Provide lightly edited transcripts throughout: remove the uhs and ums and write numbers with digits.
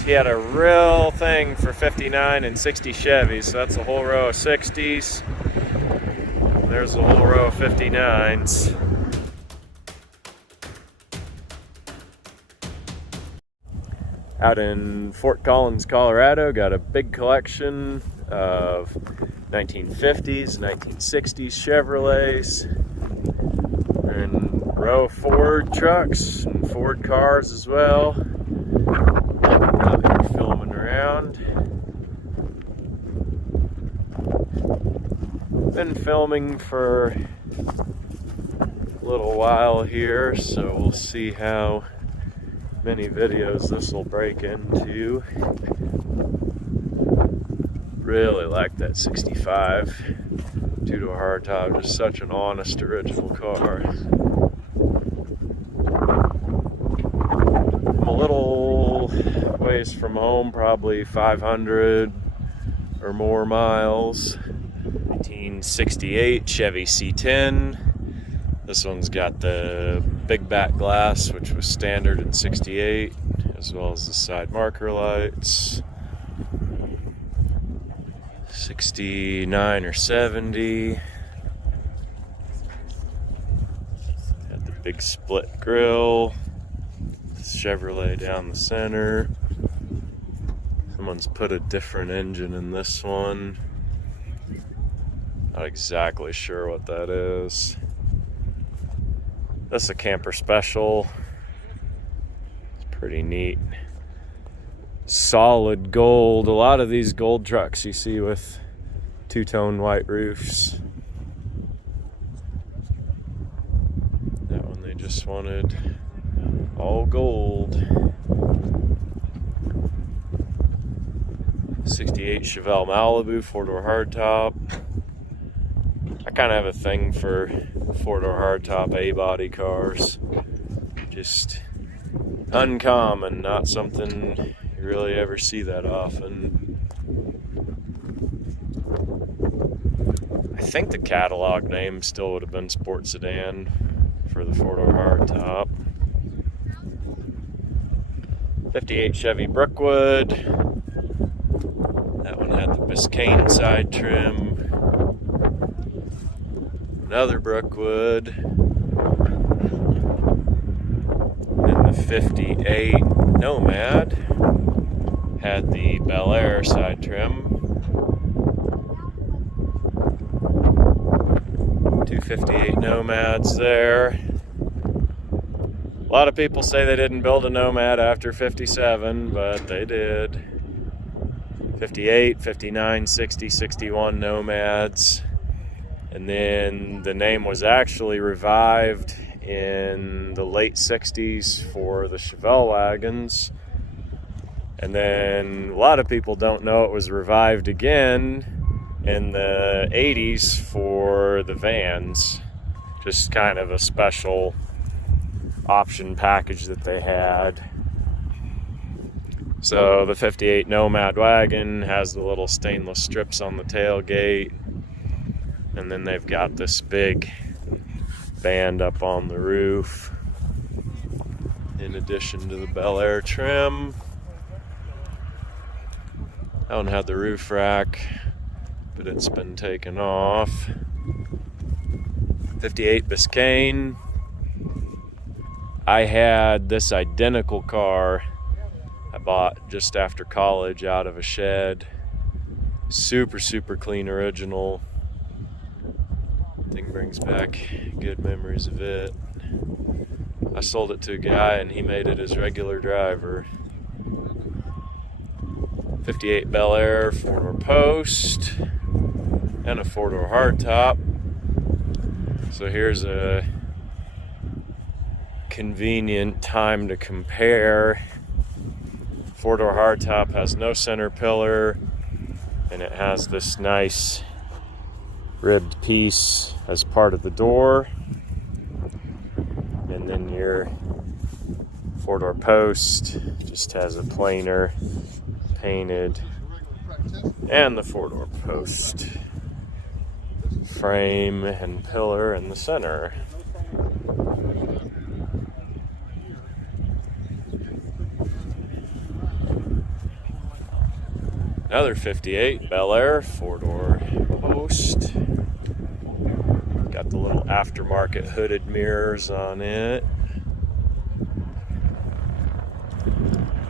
He had a real thing for 59 and 60 Chevys, so that's a whole row of 60s. There's a whole row of 59s. Out in Fort Collins, Colorado, got a big collection of 1950s, 1960s Chevrolets, and a row of Ford trucks and Ford cars as well. Out here filming around. Been filming for a little while here, so we'll see how many videos this will break into. Really like that 65 two-door hardtop, just such an honest original car. I'm a little ways from home, probably 500 or more miles. 1968 Chevy C10. This one's got the big back glass, which was standard in 68, as well as the side marker lights. 69 or 70. Had the big split grille. Chevrolet down the center. Someone's put a different engine in this one. Not exactly sure what that is. That's a camper special. It's pretty neat. Solid gold. A lot of these gold trucks you see with two-tone white roofs. That one they just wanted all gold. 68 Chevelle Malibu, four-door hardtop. I kind of have a thing for four-door hardtop A-body cars. Just uncommon, not something you really ever see that often. I think the catalog name still would have been Sport Sedan for the four-door hardtop. 58 Chevy Brookwood. That one had the Biscayne side trim. Another Brookwood. And the 58 Nomad had the Bel Air side trim. 258 Nomads there. A lot of people say they didn't build a Nomad after 57, but they did. 58, 59, 60, 61 Nomads. And then the name was actually revived in the late 60s for the Chevelle wagons. And then a lot of people don't know it was revived again in the 80s for the vans. Just kind of a special option package that they had. So the 58 Nomad wagon has the little stainless strips on the tailgate. And then they've got this big band up on the roof, in addition to the Bel Air trim. That one had the roof rack, but it's been taken off. 58 Biscayne. I had this identical car I bought just after college out of a shed. Super, super clean original. Thing brings back good memories of it. I sold it to a guy and he made it his regular driver. 58 Bel Air, four-door post, and a four-door hardtop. So here's a convenient time to compare. Four-door hardtop has no center pillar, and it has this nice ribbed piece as part of the door. And then your four-door post just has a plainer painted, and the four-door post frame and pillar in the center. Another 58 Bel Air 4-door post. Got the little aftermarket hooded mirrors on it.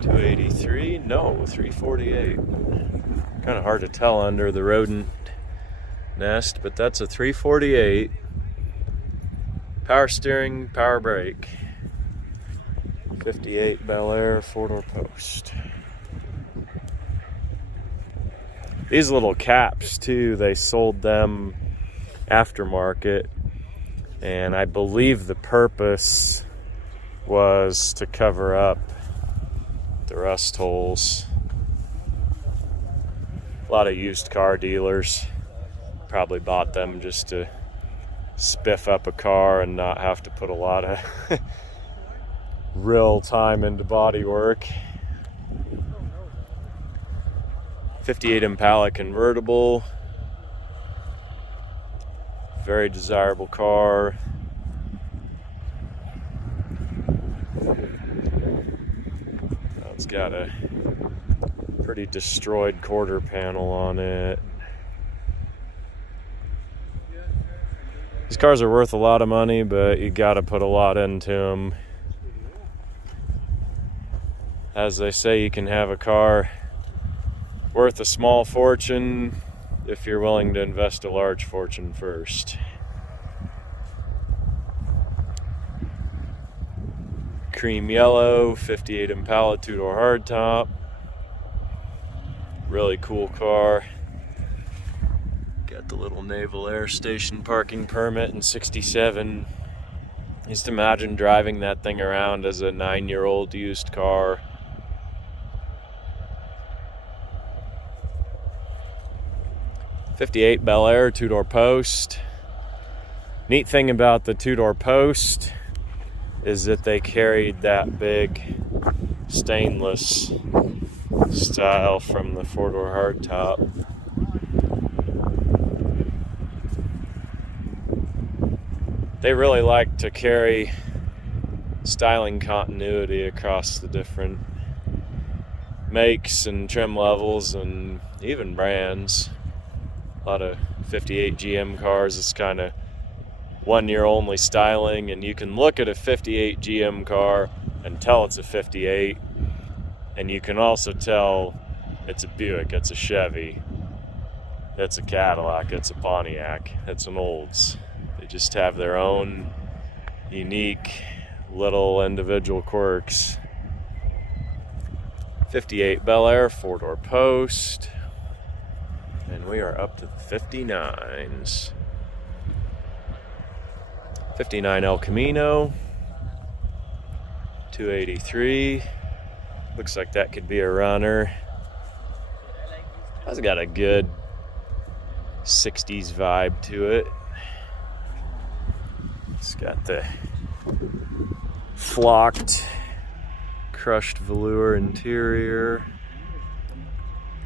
283, no, 348. Kind of hard to tell under the rodent nest, but that's a 348. Power steering, power brake. 58 Bel Air 4-door post. These little caps too, they sold them aftermarket, and I believe the purpose was to cover up the rust holes. A lot of used car dealers probably bought them just to spiff up a car and not have to put a lot of real time into body work. 58 Impala convertible. Very desirable car. It's got a pretty destroyed quarter panel on it. These cars are worth a lot of money, but you gotta put a lot into them. As they say, you can have a car worth a small fortune if you're willing to invest a large fortune first. Cream yellow, 58 Impala 2-door hardtop. Really cool car. Got the little Naval Air Station parking permit in '67. Just imagine driving that thing around as a 9-year-old used car. '58 Bel Air 2-door post. Neat thing about the 2-door post is that they carried that big stainless style from the 4-door hardtop. They really like to carry styling continuity across the different makes and trim levels and even brands. A lot of 58 GM cars, it's kind of 1 year only styling, and you can look at a 58 GM car and tell it's a 58, and you can also tell it's a Buick, it's a Chevy, it's a Cadillac, it's a Pontiac, it's an Olds. They just have their own unique little individual quirks. 58 Bel Air 4-door post, and we are up to the 59s. 59 El Camino, 283. Looks like that could be a runner. That's got a good 60s vibe to it. It's got the flocked, crushed velour interior,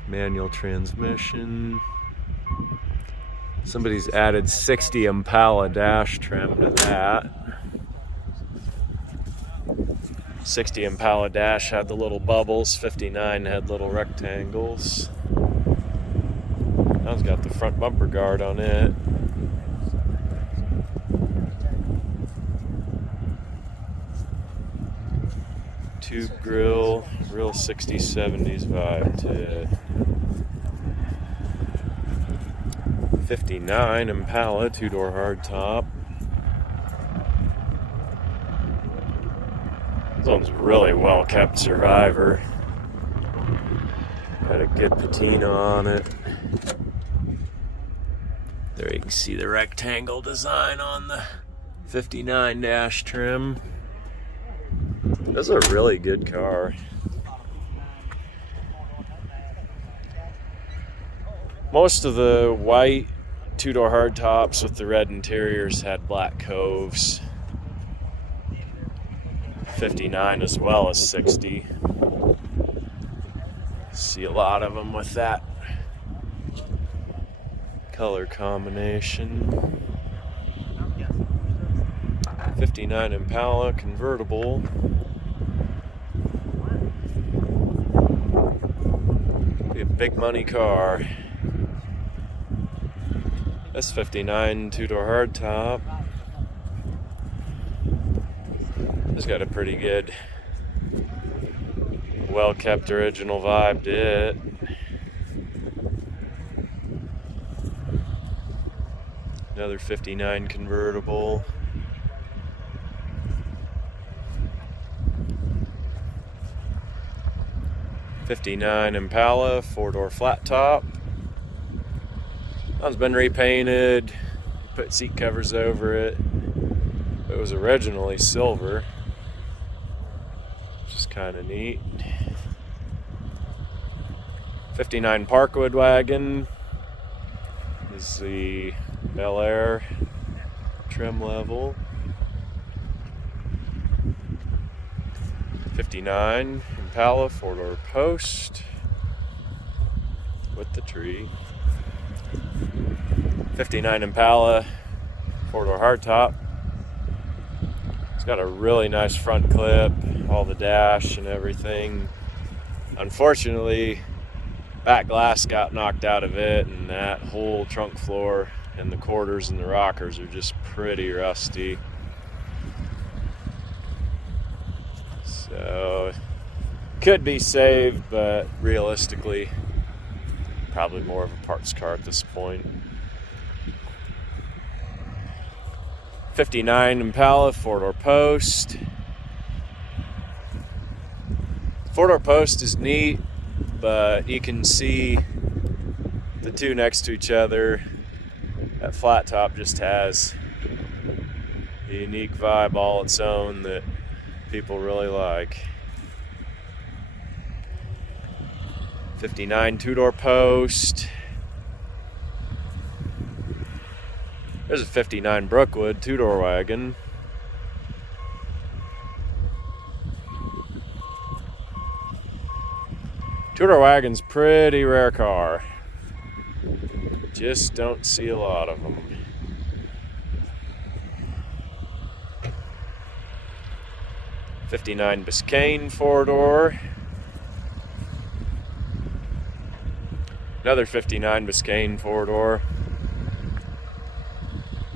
manual transmission. Somebody's added 60 Impala dash trim to that. 60 Impala dash had the little bubbles, 59 had little rectangles. Now it's got the front bumper guard on it. Tube grill, real 60s, 70s vibe to it. 59 Impala 2-door hardtop. This one's really well kept survivor. Got a good patina on it. There you can see the rectangle design on the 59 dash trim. This is a really good car. Most of the white 2-door hardtops with the red interiors had black coves. 59 as well as 60. See a lot of them with that color combination. 59 Impala convertible. Be a big money car. This 59 two-door hardtop has got a pretty good, well-kept original vibe to it. Another 59 convertible. '59 Impala, four-door flat top. That one's been repainted, put seat covers over it. It was originally silver, which is kind of neat. '59 Parkwood wagon is the Bel Air trim level. '59 Impala, four-door post with the tree. '59 Impala, four-door hardtop. It's got a really nice front clip, all the dash and everything. Unfortunately, back glass got knocked out of it, and that whole trunk floor and the quarters and the rockers are just pretty rusty. So could be saved, but realistically probably more of a parts car at this point. '59 Impala, four-door post. Four-door post is neat, but you can see the two next to each other. That flat top just has a unique vibe all its own that people really like. '59 two-door post. There's a '59 Brookwood two-door wagon. Two-door wagon's pretty rare car. Just don't see a lot of them. '59 Biscayne four-door. Another '59 Biscayne four-door.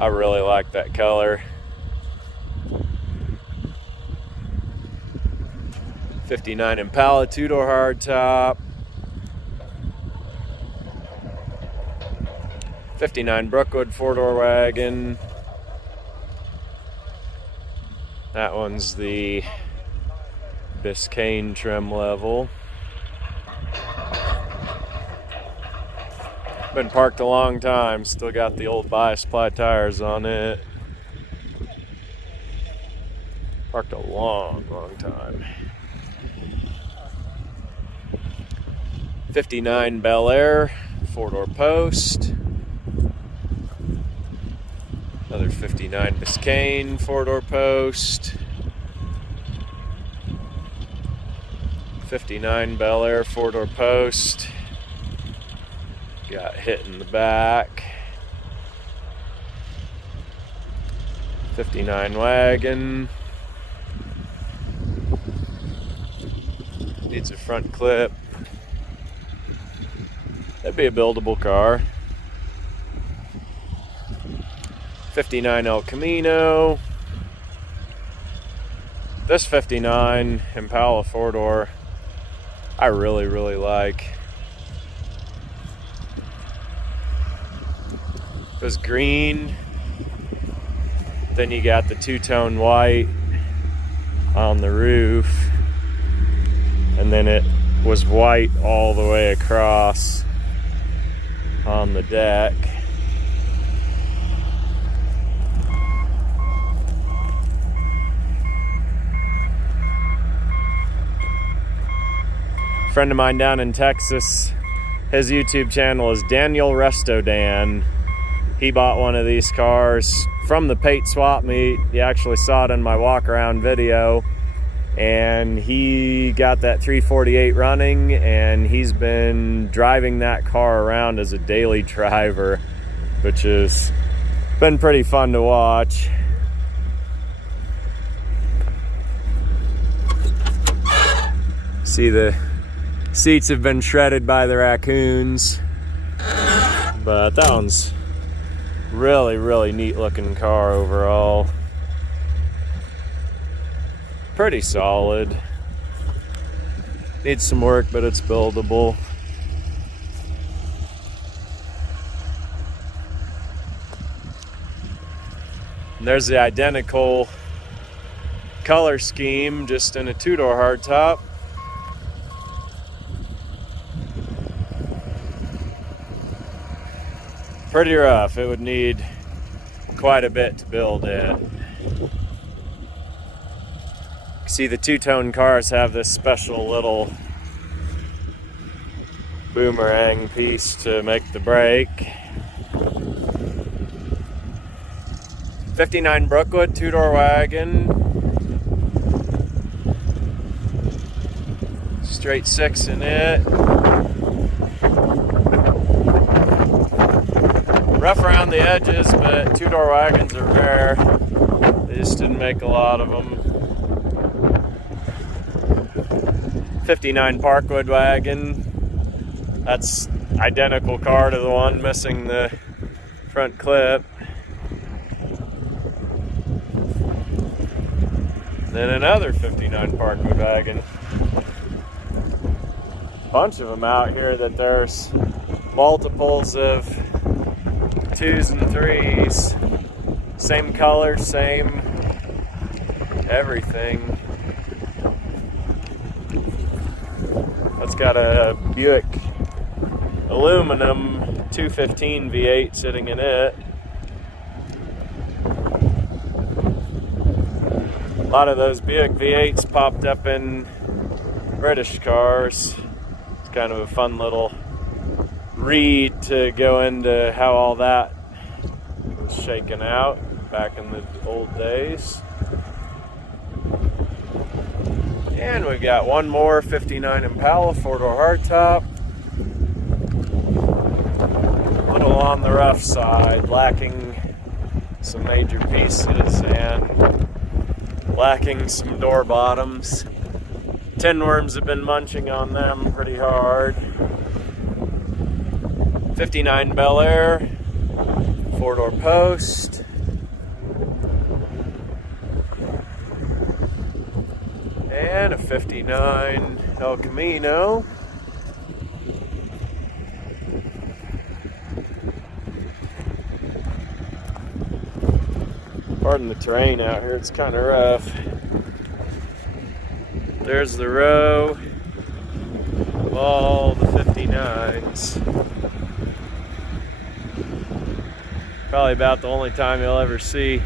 I really like that color. '59 Impala, two-door hardtop. '59 Brookwood four-door wagon. That one's the Biscayne trim level. Been parked a long time, still got the old bias ply tires on it. Parked a long time. '59 Bel Air, four-door post. Another '59 Biscayne, four-door post. '59 Bel Air, four-door post. Got hit in the back. '59 wagon. Needs a front clip. That'd be a buildable car. '59 El Camino. This '59 Impala four-door I really like. It was green, then you got the two-tone white on the roof, and then it was white all the way across on the deck. A friend of mine down in Texas, his YouTube channel is Daniel Restodan. He bought one of these cars from the Pate swap meet. You actually saw it in my walk around video. And he got that 348 running, and he's been driving that car around as a daily driver, which has been pretty fun to watch. See the Seats have been shredded by the raccoons. But that one's really, really neat looking car overall. Pretty solid. Needs some work, but it's buildable. And there's the identical color scheme, just in a two-door hardtop. Pretty rough. It would need quite a bit to build it. See, the two-tone cars have this special little boomerang piece to make the brake. 59 Brookwood two-door wagon. Straight six in it. Rough around the edges, but two-door wagons are rare. They just didn't make a lot of them. 59 Parkwood wagon. That's identical car to the one missing the front clip. Then another 59 Parkwood wagon. Bunch of them out here that there's multiples of 2s and 3s. Same color, same everything. That's got a Buick aluminum 215 V8 sitting in it. A lot of those Buick V8s popped up in British cars. It's kind of a fun little read to go into how all that was shaken out back in the old days. And we've got one more 59 Impala four-door hardtop. A little on the rough side, lacking some major pieces and lacking some door bottoms. Tin worms have been munching on them pretty hard. 59 Bel Air, four-door post. And a 59 El Camino. Pardon the terrain out here, it's kind of rough. There's the row of all the 59s. Probably about the only time you'll ever see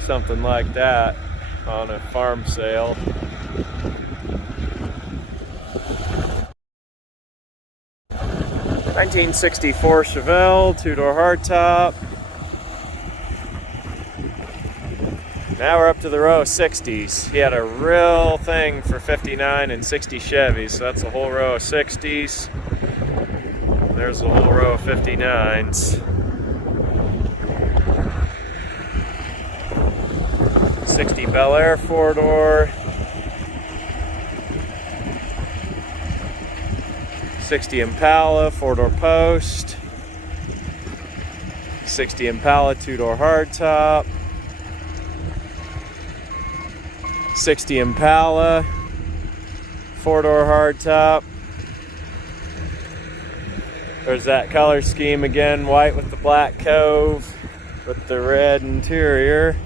something like that on a farm sale. '64 Chevelle, two-door hardtop. Now we're up to the row of 60s. He had a real thing for 59 and 60 Chevys, so that's a whole row of 60s. There's a whole row of 59s. 60 Bel Air four-door. 60 Impala four-door post. 60 Impala two-door hardtop. 60 Impala four-door hardtop. There's that color scheme again, white with the black cove with the red interior.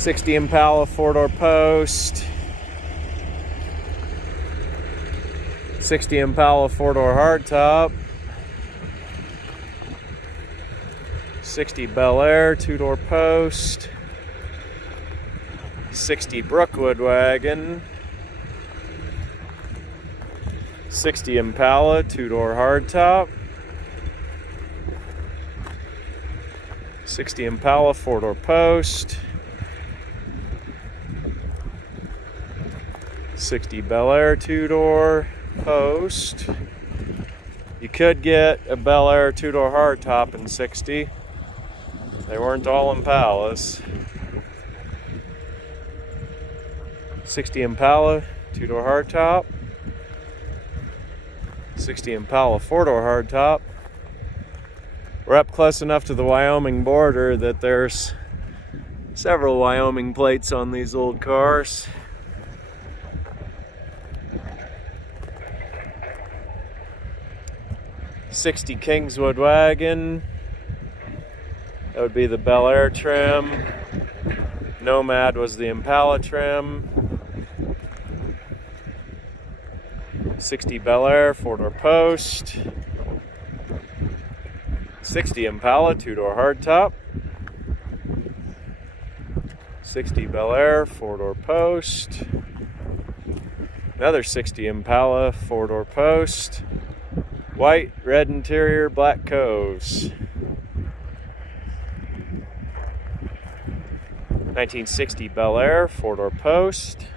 60 Impala four-door post. 60 Impala four-door hardtop. 60 Bel Air two-door post. 60 Brookwood wagon. 60 Impala two-door hardtop. 60 Impala four-door post. 60 Bel Air two-door post. You could get a Bel Air two-door hardtop in 60. They weren't all Impalas. 60 Impala two-door hardtop. 60 Impala, four-door hardtop. We're up close enough to the Wyoming border that there's several Wyoming plates on these old cars. '60 Kingswood wagon. That would be the Bel Air trim. Nomad was the Impala trim. '60 Bel Air, four-door post. '60 Impala, two-door hardtop. '60 Bel Air, four-door post. Another '60 Impala, four-door post. White, red interior, black coves. 1960 Bel Air, four-door post.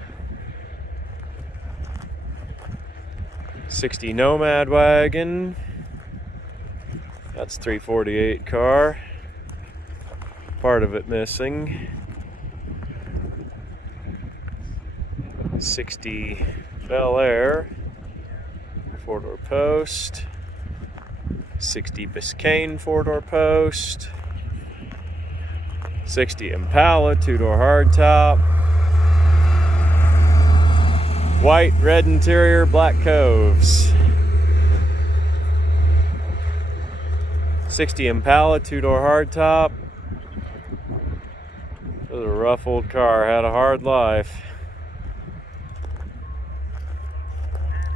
'60 Nomad wagon. That's 348 car. Part of it missing. '60 Bel Air, four-door post. '60 Biscayne, four-door post. '60 Impala, two-door hardtop. White, red interior, black coves. '60 Impala, two-door hardtop. It was a rough old car, had a hard life.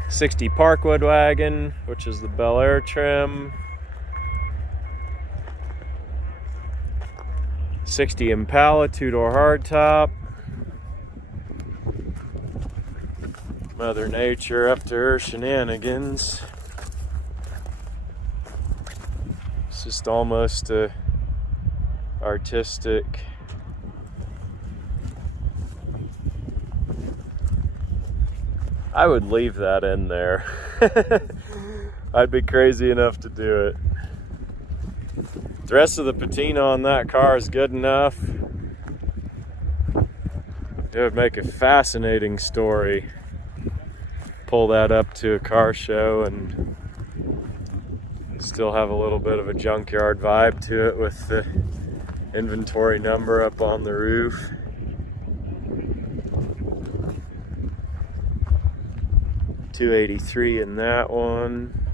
'60 Parkwood wagon, which is the Bel Air trim. '60 Impala, two-door hardtop. Mother Nature up to her shenanigans. It's just almost a artistic. I would leave that in there. I'd be crazy enough to do it. The rest of the patina on that car is good enough. It would make a fascinating story. Pull that up to a car show and still have a little bit of a junkyard vibe to it with the inventory number up on the roof. $283 in that one.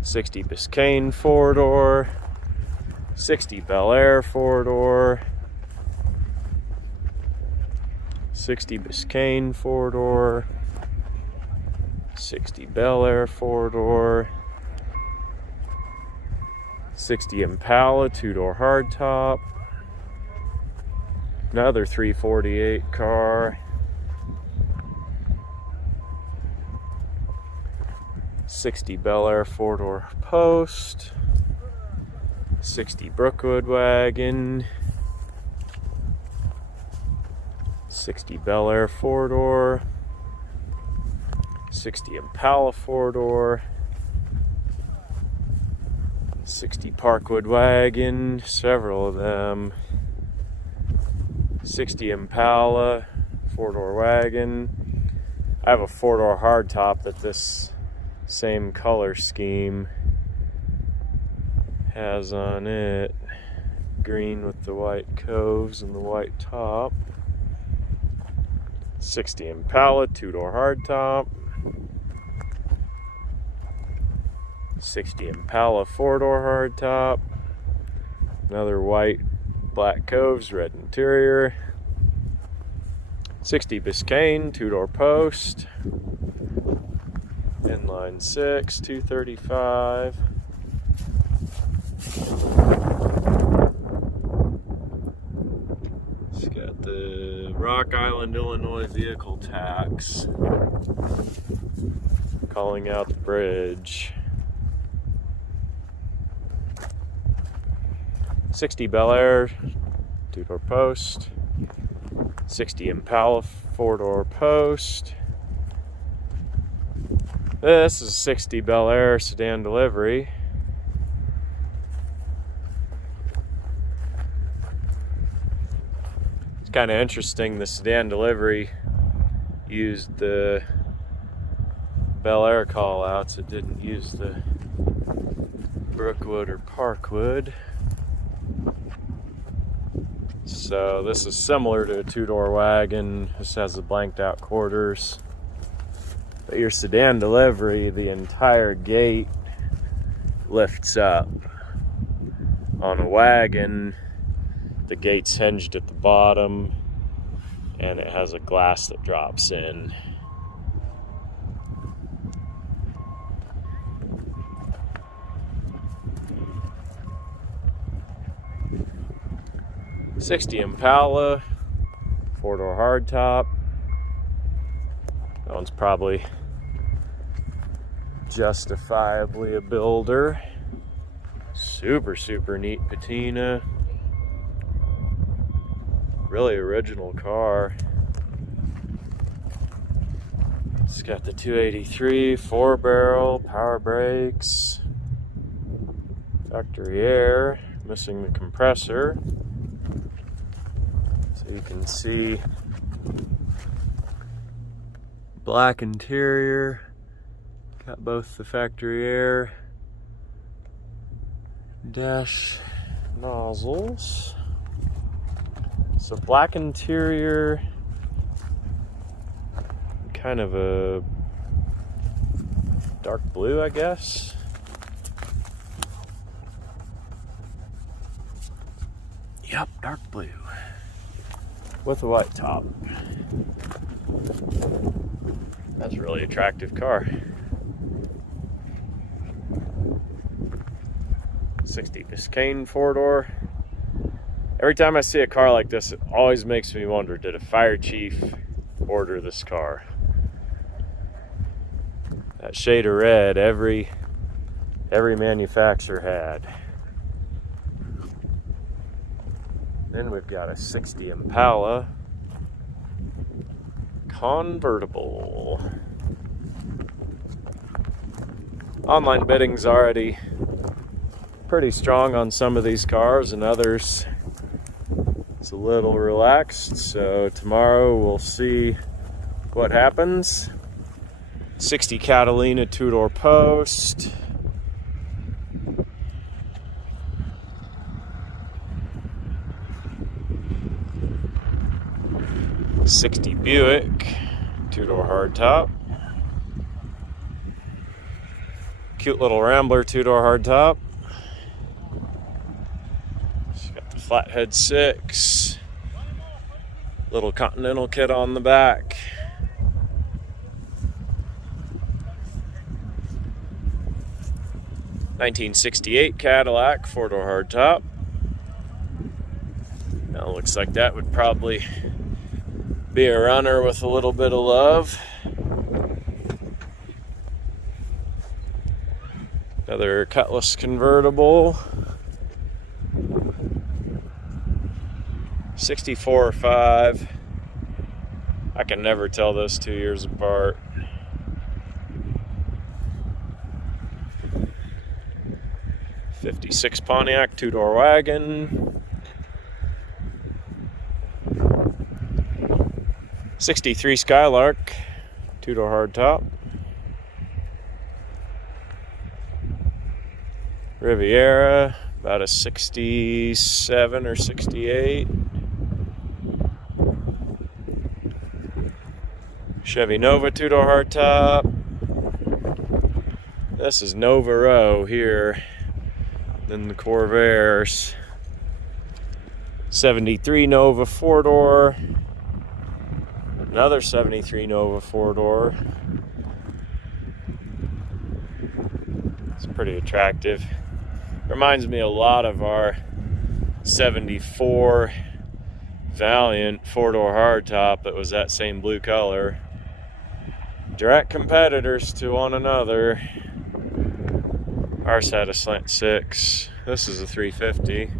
'60 Biscayne, four-door. '60 Bel Air, four-door. '60 Biscayne, four-door. '60 Bel Air, four-door. '60 Impala, two-door hardtop. Another 348 car. '60 Bel Air, four-door post. '60 Brookwood wagon. '60 Bel Air, four-door. '60 Impala, four-door. '60 Parkwood wagon, several of them. '60 Impala, four-door wagon. I have a four-door hardtop that this same color scheme has on it. Green with the white coves and the white top. '60 Impala, two-door hardtop. '60 Impala, four-door hardtop. Another white, black coves, red interior. '60 Biscayne, two-door post. Inline 6, 235. It's got the Rock Island, Illinois vehicle tax calling out the bridge. '60 Bel Air, two-door post. '60 Impala, four-door post. This is a '60 Bel Air sedan delivery. It's kind of interesting, the sedan delivery used the Bel Air call-outs. It didn't use the Brookwood or Parkwood. So this is similar to a two-door wagon. This has the blanked out quarters. But your sedan delivery, the entire gate lifts up. On a wagon, the gate's hinged at the bottom and it has a glass that drops in. '60 Impala, four-door hardtop. That one's probably justifiably a builder. Super, super neat patina. Really original car. It's got the 283 4-barrel, power brakes, factory air, missing the compressor. So you can see black interior, got both the factory air, dash nozzles. So black interior, kind of a dark blue, I guess. Yep, dark blue with a white top. That's a really attractive car. '60 Biscayne four-door. Every time I see a car like this, it always makes me wonder, did a fire chief order this car? That shade of red, every manufacturer had. Then we've got a '60 Impala convertible. Online bidding's already pretty strong on some of these cars, and others it's a little relaxed. So tomorrow we'll see what happens. '60 Catalina two-door post. '60 Buick two-door hardtop. Cute little Rambler two-door hardtop. She's got the flathead 6. Little Continental kit on the back. '1968 Cadillac four-door hardtop. Now it looks like that would probably be a runner with a little bit of love. Another Cutlass convertible. '64 or 5. I can never tell those 2 years apart. '56 Pontiac two-door wagon. '63 Skylark two-door hardtop. Riviera, about a '67 or '68. Chevy Nova two-door hardtop. This is Nova Row here. Then the Corvairs. '73 Nova four-door. Another '73 Nova four-door. It's pretty attractive. Reminds me a lot of our '74 Valiant four-door hardtop that was that same blue color. Direct competitors to one another. Ours had a slant 6. This is a 350.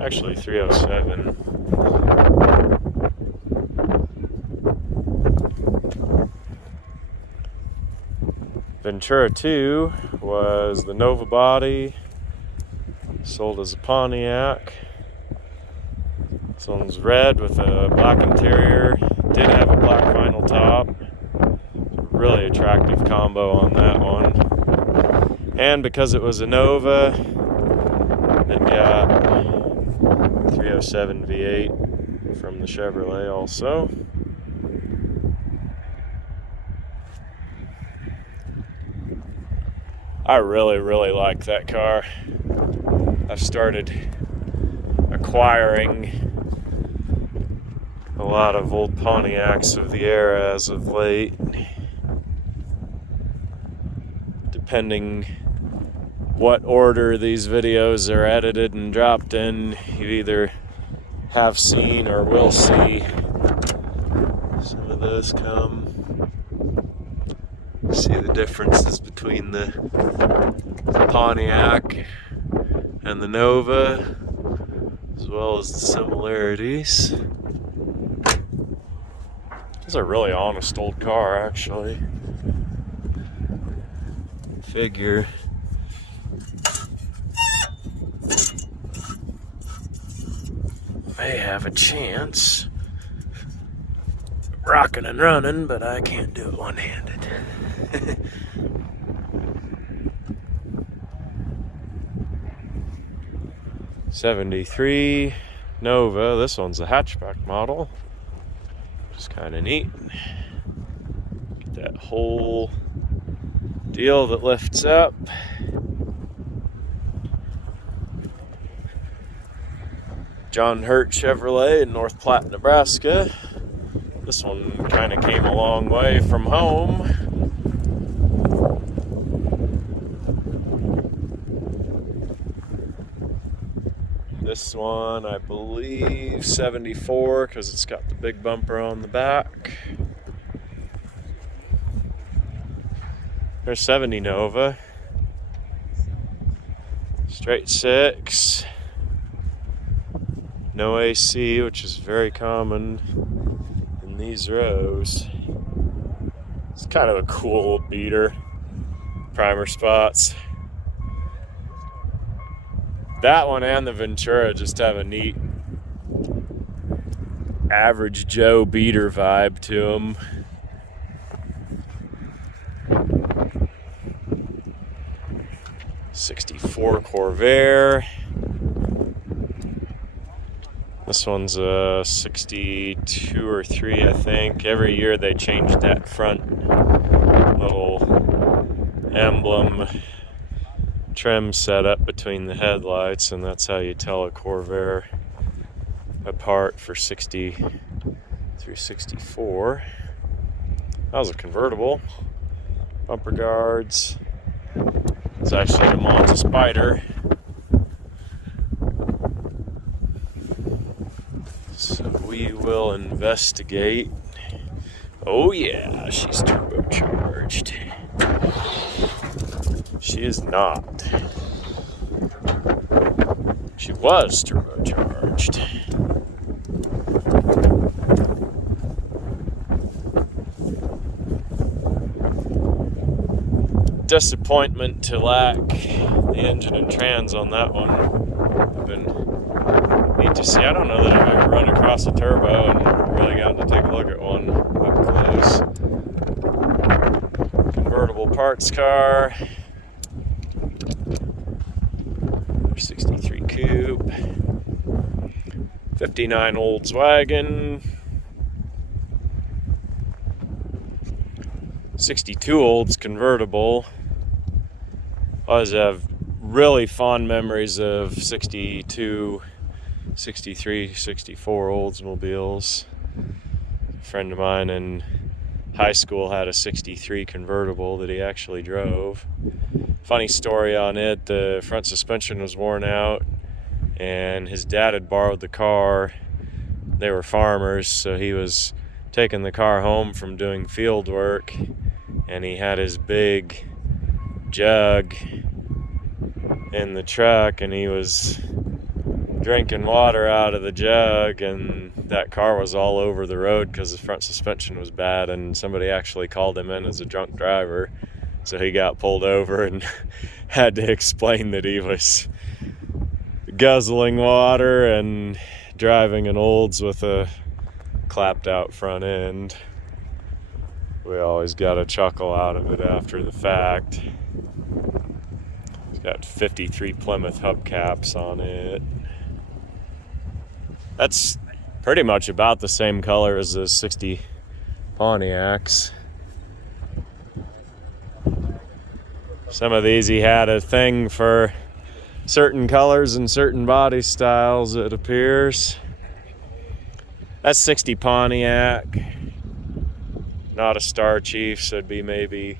Actually 307. Ventura 2 was the Nova body, sold as a Pontiac. This one's red with a black interior. Did have a black vinyl top. Really attractive combo on that one. And because it was a Nova, it got 307 V8 from the Chevrolet also. I really like that car. I've started acquiring a lot of old Pontiacs of the era as of late. Depending what order these videos are edited and dropped in, you either have seen or will see some of those come. See the differences between the Pontiac and the Nova, as well as the similarities. This is a really honest old car, actually. Figure may have a chance rocking and running, but I can't do it one-handed. 73 Nova. This one's a hatchback model. Just kind of neat. Get that whole deal that lifts up. John Hurt Chevrolet in North Platte, Nebraska. This one kind of came a long way from home. This one, I believe, 74, because it's got the big bumper on the back. There's 70 Nova. Straight six. No AC, which is very common in these rows. It's kind of a cool old beater. Primer spots. That one and the Ventura just have a neat average Joe beater vibe to them. '64 Corvair. This one's a 62 or 3, I think. Every year they change that front little emblem trim setup between the headlights, and that's how you tell a Corvair apart for 60 through 64. That was a convertible. Bumper guards. It's actually a Monza Spider. So we will investigate. Oh yeah, she's turbocharged. She is not. She was turbocharged. Disappointment to lack the engine and trans on that one. I've been neat to see. I don't know that I've ever run across a turbo and really gotten to take a look at one up close. Convertible parts car. 63 Coupe. 59 Oldswagen. 62 Olds convertible. I always have really fond memories of 62, 63, 64 Oldsmobiles. A friend of mine in high school had a 63 convertible that he actually drove. Funny story on it, the front suspension was worn out and his dad had borrowed the car. They were farmers, so he was taking the car home from doing field work, and he had his big jug in the truck and he was drinking water out of the jug, and that car was all over the road because the front suspension was bad, and somebody actually called him in as a drunk driver. So he got pulled over and had to explain that he was guzzling water and driving an Olds with a clapped out front end. We always got a chuckle out of it after the fact. It's got 53 Plymouth hubcaps on it. That's pretty much about the same color as the 60 Pontiacs. Some of these, he had a thing for certain colors and certain body styles, it appears. That's 60 Pontiac. Not a Star Chief, so it'd be maybe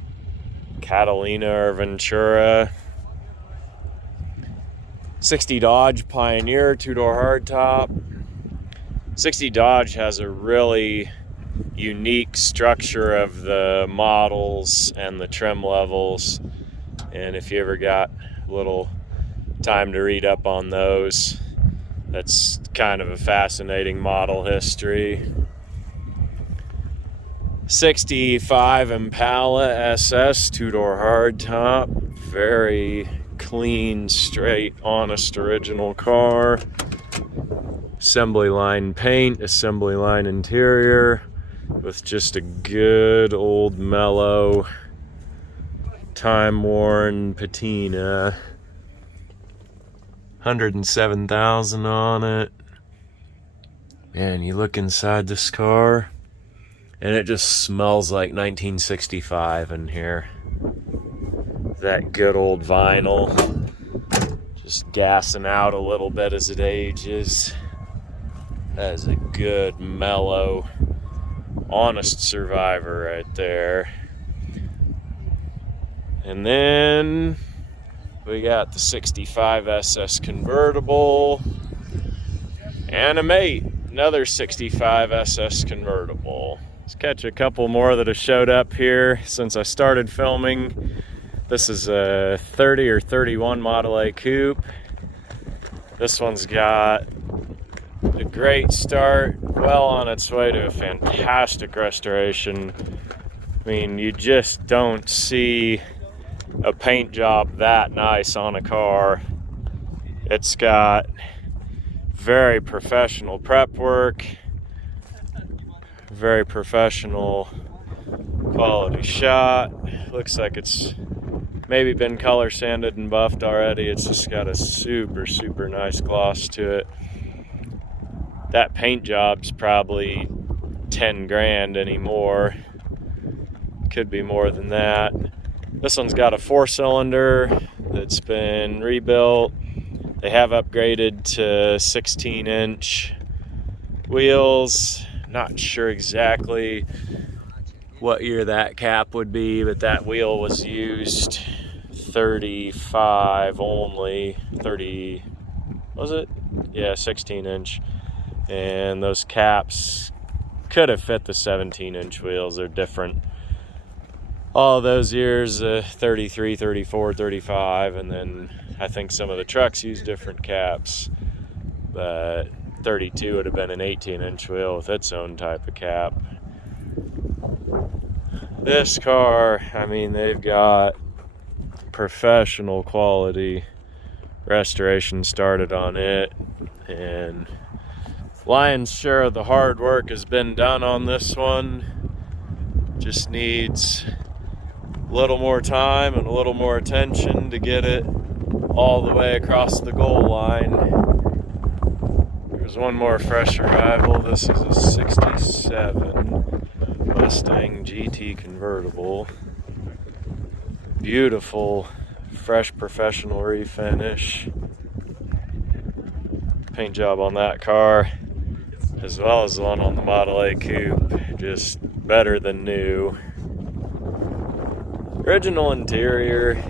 Catalina or Ventura. 60 Dodge Pioneer, two-door hardtop. 60 Dodge has a really unique structure of the models and the trim levels. And if you ever got a little time to read up on those, that's kind of a fascinating model history. 65 Impala SS, two-door hardtop. Very clean, straight, honest, original car. Assembly line paint, assembly line interior, with just a good old mellow, time-worn patina. 107,000 on it. Man, you look inside this car, and it just smells like 1965 in here. That good old vinyl. Just gassing out a little bit as it ages. That is a good, mellow, honest survivor right there. And then we got the 65 SS convertible and a mate, another 65 SS convertible. Let's catch a couple more that have showed up here since I started filming. This is a 30 or 31 Model A coupe. This one's got a great start, well on its way to a fantastic restoration. I mean, you just don't see a paint job that nice on a car. It's got very professional prep work, very professional quality shot. Looks like it's maybe been color sanded and buffed already. It's just got a super, super nice gloss to it. That paint job's probably 10 grand anymore. Could be more than that. This one's got a 4-cylinder that's been rebuilt. They have upgraded to 16-inch wheels. Not sure exactly what year that cap would be, but that wheel was used 35 only. 30, was it? Yeah, 16-inch. And those caps could have fit the 17-inch wheels. They're different. All those years, 33, 34, 35, and then I think some of the trucks use different caps. But 32 would have been an 18-inch wheel with its own type of cap. This car, I mean, they've got professional quality restoration started on it, and lion's share of the hard work has been done on this one. Just needs a little more time and a little more attention to get it all the way across the goal line. There's one more fresh arrival. This is a 67 Mustang GT convertible. Beautiful, fresh professional refinish. Paint job on that car, as well as the one on the Model A coupe, just better than new. Original interior.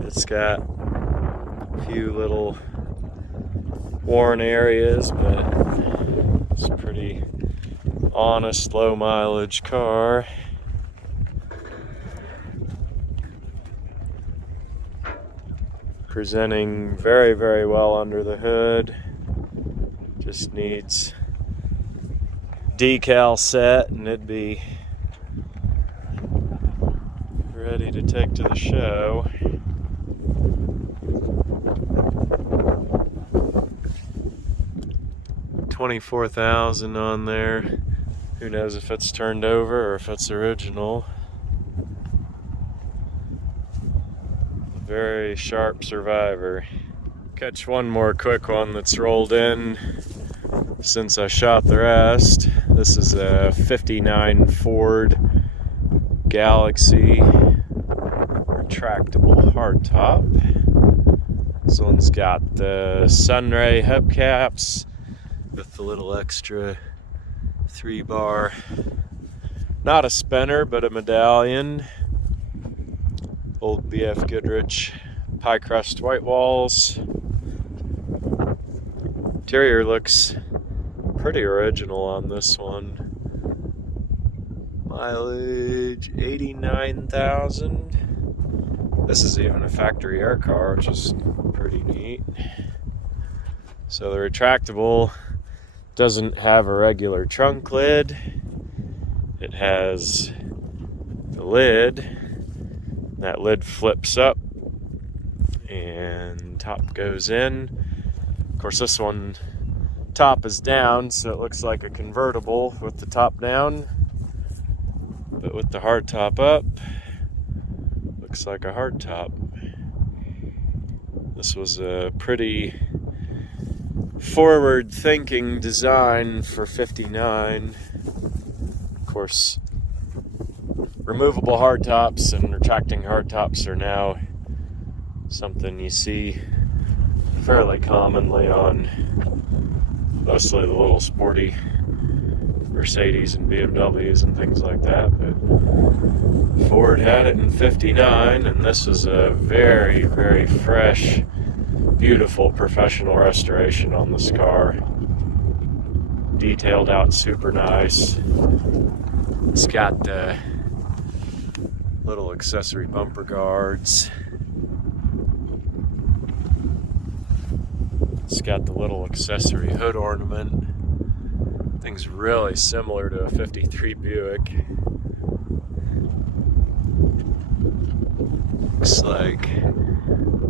It's got a few little worn areas, but it's a pretty honest, low mileage car. Presenting very, very well under the hood. Just needs decal set and it'd be ready to take to the show. 24,000 on there. Who knows if it's turned over or if it's original. Very sharp Survivor. Catch one more quick one that's rolled in since I shot the rest. This is a 59 Ford Galaxy retractable hardtop. This one's got the sunray hubcaps with the little extra 3-bar, not a spinner, but a medallion. Old BF Goodrich pie crust white walls. Interior looks pretty original on this one. Mileage 89,000. This is even a factory air car, which is pretty neat. So the retractable doesn't have a regular trunk lid. It has the lid. That lid flips up and top goes in. Of course, this one top is down, so it looks like a convertible with the top down. But with the hard top up, looks like a hard top. This was a pretty forward-thinking design for 59. Of course, removable hardtops and retracting hardtops are now something you see fairly commonly on mostly the little sporty Mercedes and BMWs and things like that. But Ford had it in 59, and this is a very, very fresh, beautiful professional restoration on this car. Detailed out super nice. It's got the little accessory bumper guards. It's got the little accessory hood ornament. Thing's really similar to a 53 Buick. Looks like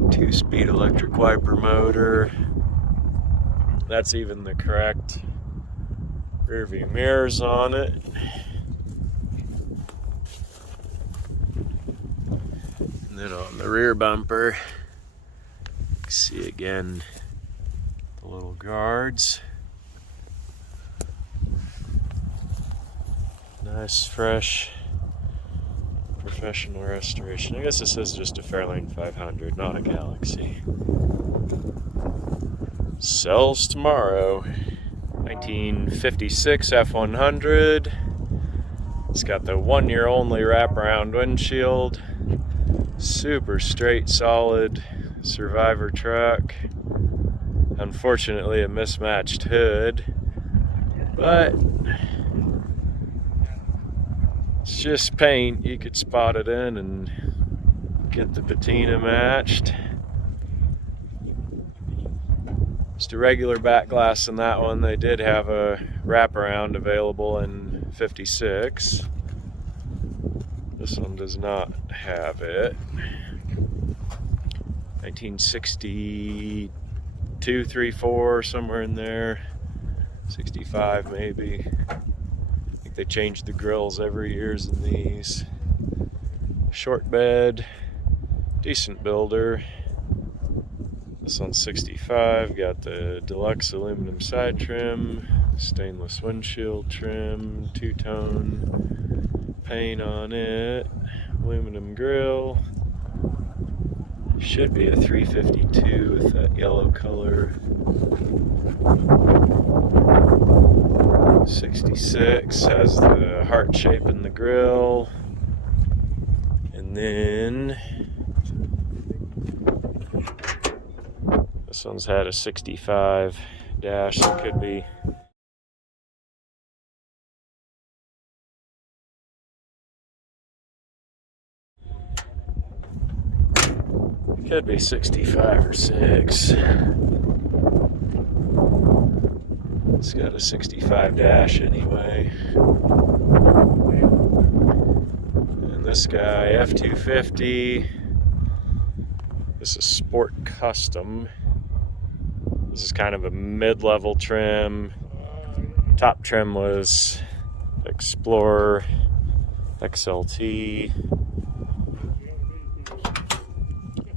2-speed electric wiper motor. That's even the correct rear view mirrors on it. And then on the rear bumper, you can see again the little guards. Nice, fresh, professional restoration. I guess this is just a Fairlane 500, not a Galaxy. Sells tomorrow. 1956 F100. It's got the 1-year only wraparound windshield. Super straight, solid Survivor truck. Unfortunately, a mismatched hood, but it's just paint. You could spot it in and get the patina matched. Just a regular back glass in that one. They did have a wraparound available in 56. This one does not have it. 1962, 3, 4, somewhere in there. 65 maybe. I think they changed the grills every years in these. Short bed, decent builder. This one's 65, got the deluxe aluminum side trim, stainless windshield trim, two-tone paint on it, aluminum grille. Should be a 352 with that yellow color. 66 has the heart shape in the grille. And then this one's had a 65 dash. It could be Could be 65 or 6. It's got a 65 dash anyway. And this guy, F250. This is Sport Custom. This is kind of a mid-level trim. Top trim was Explorer XLT.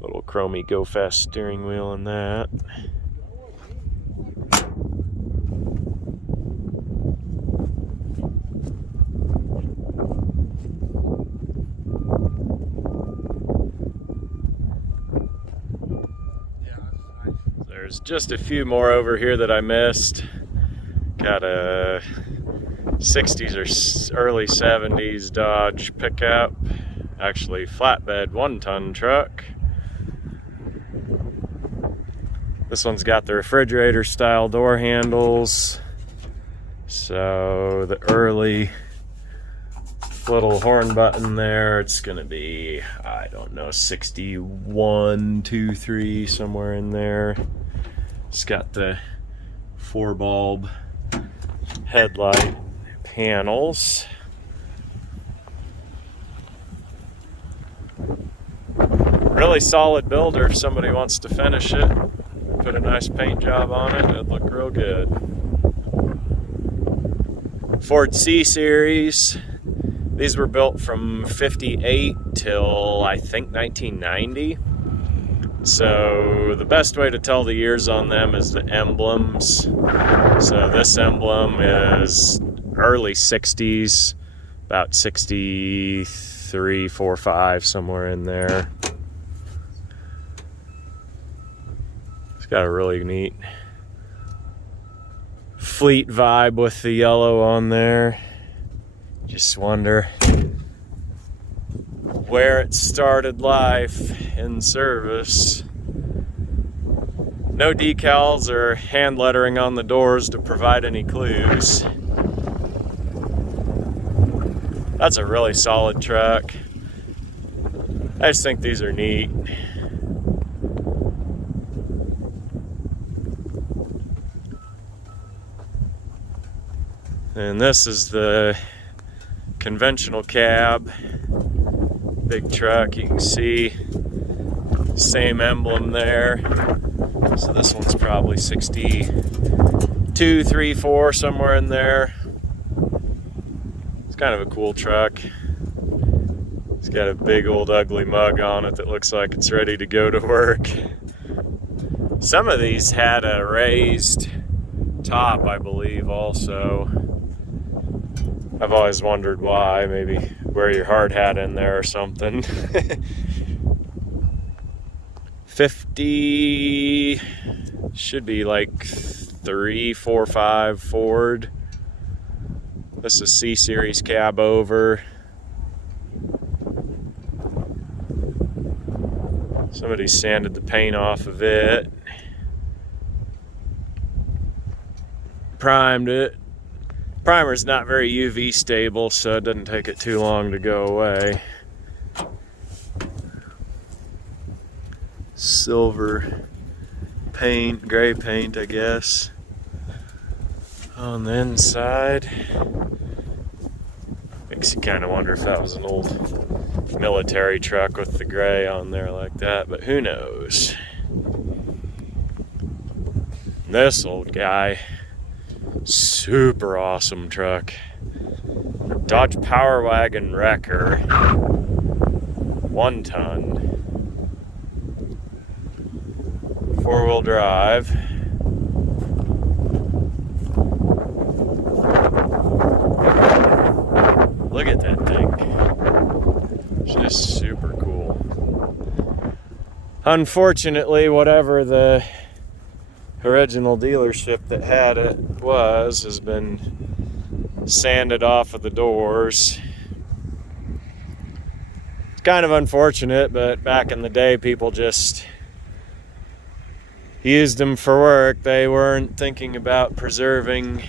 Little chromey Go Fast steering wheel on that. There's just a few more over here that I missed. Got a 60s or early 70s Dodge pickup, actually flatbed 1-ton truck. This one's got the refrigerator style door handles. So the early little horn button there, it's gonna be, I don't know, 61, 2, 3, somewhere in there. It's got the 4-bulb headlight panels. Really solid builder if somebody wants to finish it. Put a nice paint job on it, it'd look real good. Ford C-Series. These were built from 58 till I think 1990. So the best way to tell the years on them is the emblems. So this emblem is early 60s, about 63, 4, 5, somewhere in there. It's got a really neat fleet vibe with the yellow on there. Just wonder where it started life in service. No decals or hand lettering on the doors to provide any clues. That's a really solid truck. I just think these are neat. And this is the conventional cab. Big truck, you can see same emblem there. So this one's probably 62, 3, 4, somewhere in there. It's kind of a cool truck. It's got a big old ugly mug on it that looks like it's ready to go to work. Some of these had a raised top, I believe, also. I've always wondered why. Maybe wear your hard hat in there or something. 50 should be like 3, 4, 5 Ford. This is C-Series cab over. Somebody sanded the paint off of it. Primed it. Primer's not very UV stable, so it doesn't take it too long to go away. Silver paint, gray paint, I guess, on the inside. Makes you kind of wonder if that was an old military truck with the gray on there like that, but who knows. This old guy, super awesome truck. Dodge Power Wagon Wrecker, 1-ton. 4-wheel drive. Look at that thing. It's just super cool. Unfortunately, whatever the original dealership that had it has been sanded off of the doors. It's kind of unfortunate, but back in the day, people just used them for work. They weren't thinking about preserving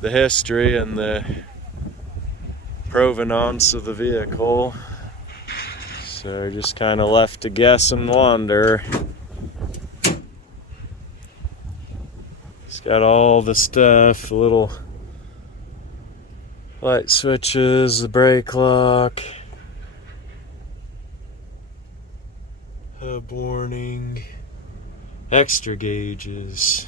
the history and the provenance of the vehicle. So just kind of left to guess and wonder. It's got all the stuff, the little light switches, the brake lock, hub warning, extra gauges.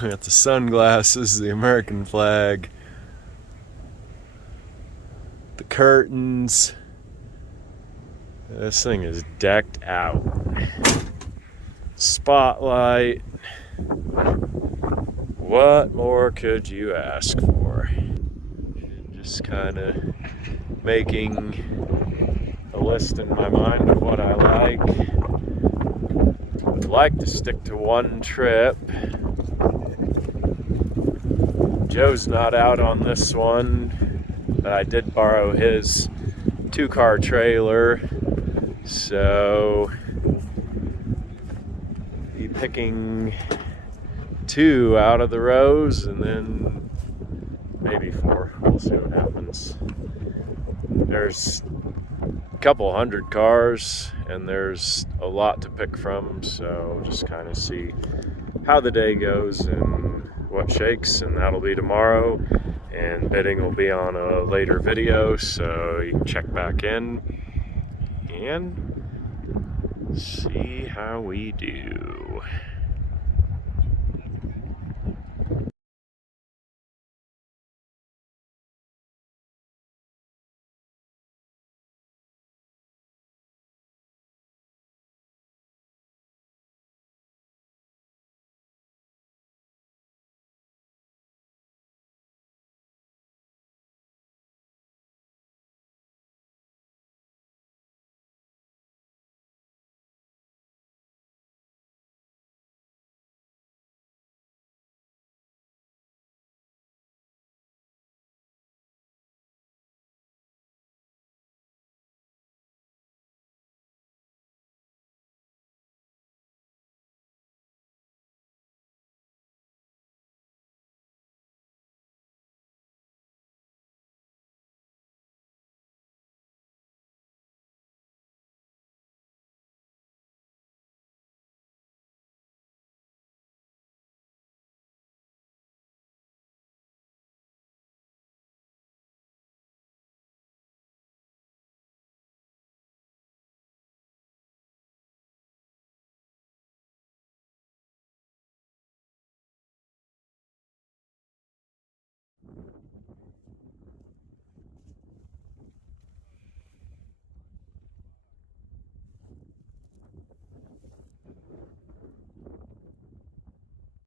Got the sunglasses, the American flag, the curtains. This thing is decked out. Spotlight. What more could you ask for? Just kind of making a list in my mind of what I like. I'd like to stick to one trip. Joe's not out on this one, but I did borrow his 2-car trailer, so be picking 2 out of the rows and then maybe 4. We'll see what happens. There's a couple hundred cars and there's a lot to pick from, so just kind of see how the day goes and what shakes, and that'll be tomorrow, and bidding will be on a later video, so you can check back in and see how we do.